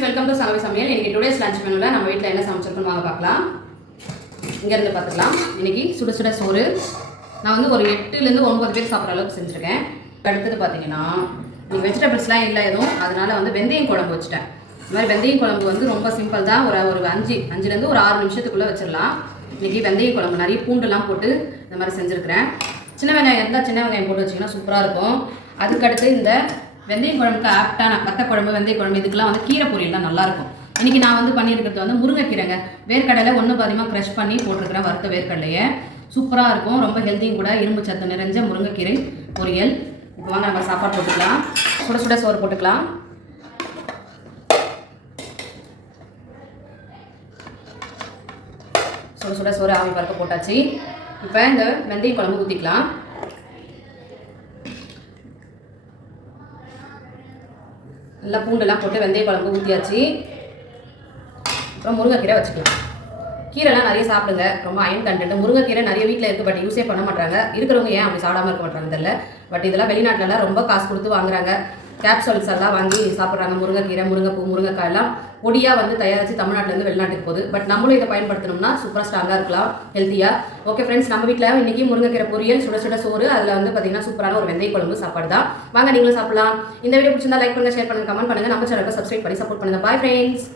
Friends, welcome to சலவை சமையல். இன்னைக்கு டுடேஸ் லஞ்ச் மெனுவில் நம்ம வீட்டில் என்ன சமைச்சிருக்கோம் வாங்க பார்க்கலாம். இங்கேருந்து பார்த்துக்கலாம். இன்னைக்கு சுட சுட சோறு. நான் வந்து ஒரு 8லேருந்து 9 பேர் சாப்பிட்ற அளவுக்கு செஞ்சுருக்கேன். அடுத்தது பார்த்தீங்கன்னா இன்னைக்கு வெஜிடபிள்ஸ்லாம் இல்லை எதுவும், அதனால வந்து வெந்தயம் குழம்பு வச்சுட்டேன். இந்த மாதிரி வெந்தயம் குழம்பு வந்து ரொம்ப சிம்பிள் தான். ஒரு 5லேருந்து ஒரு 6 நிமிஷத்துக்குள்ளே வச்சிடலாம். இன்னைக்கு வெந்தயம் குழம்பு நிறைய பூண்டுலாம் போட்டு இந்த மாதிரி செஞ்சுருக்கிறேன். சின்ன வெங்காயம் இருந்தால் சின்ன வெங்காயம் போட்டு வச்சிங்கன்னா சூப்பராக இருக்கும். அதுக்கடுத்து இந்த வெந்தயம் குழம்புக்கு ஆப்டான வத்த குழம்பு, வெந்தய குழம்பு இதுக்கெல்லாம் வந்து கீரை பொரியல் தான் நல்லாயிருக்கும். இன்றைக்கி நான் வந்து பண்ணியிருக்கிறது வந்து முருங்கைக்கீரைங்க. வேர்க்கடலை ஒன்று பாதிமாக க்ரஷ் பண்ணி போட்டிருக்கிறேன், வறுத்த வேர்க்கடலையை. சூப்பராக இருக்கும், ரொம்ப ஹெல்த்தியும் கூட. இரும்பு சத்து நிறைஞ்ச முருங்கைக்கீரை பொரியல். இப்போ வாங்க நம்ம சாப்பாடு போட்டுக்கலாம். சுட சுட சோறு போட்டுக்கலாம். சுட சுட சோறு ஆவி பறக்க போட்டாச்சு. இப்போ இந்த வெந்தய குழம்பு ஊற்றிக்கலாம். நல்லா பூண்டெல்லாம் போட்டு வெந்தய குழம்பு ஊற்றியாச்சு. அப்புறம் முருங்கைக்கீரை வச்சுக்கலாம். கீரைலாம் நிறைய சாப்பிடுங்க, ரொம்ப அயன் கண்டென்ட். முருங்கைக்கீரை நிறைய வீட்டில் இருக்குது, பட் யூஸே பண்ண மாட்டாங்க. இருக்கிறவங்க ஏன் அப்படி சாப்பிடாம இருக்க மாட்டாங்க தெரியல. பட் இதெல்லாம் வெளிநாட்டிலலாம் ரொம்ப காசு கொடுத்து வாங்குறாங்க. கேப்சூல்ஸ் எல்லாம் வாங்கி சாப்பிட்றாங்க. முருங்கைக்கீரை, முருங்கைப்பூ, முருங்கைக்காய் எல்லாம் பொடியாக வந்து தயாரித்து தமிழ்நாட்டிலேருந்து வெளிநாட்டுக்கு போகுது. பட் நம்மளும் இதை பயன்படுத்தணும்னா சூப்பராக ஸ்ட்ராங்காக இருக்கலாம், ஹெல்த்தியாக. ஓகே ஃப்ரெண்ட்ஸ், நம்ம வீட்டில் இன்றைக்கி முருங்கைக்கீரை பொரியல், சுட சுட சோறு, அதில் வந்து பார்த்திங்கன்னா சூப்பரான ஒரு வெந்தய குழம்பு சாப்பாடு தான். வாங்க நீங்களும் சாப்பிடலாம். இந்த வீடியோ பிடிச்சிருந்தா லைக் பண்ணுங்கள், ஷேர் பண்ணுங்கள், கமெண்ட் பண்ணுங்கள். நம்ம சேனலுக்கு சப்ஸ்கிரைப் பண்ணி சப்போர்ட் பண்ணுங்கள். Bye friends.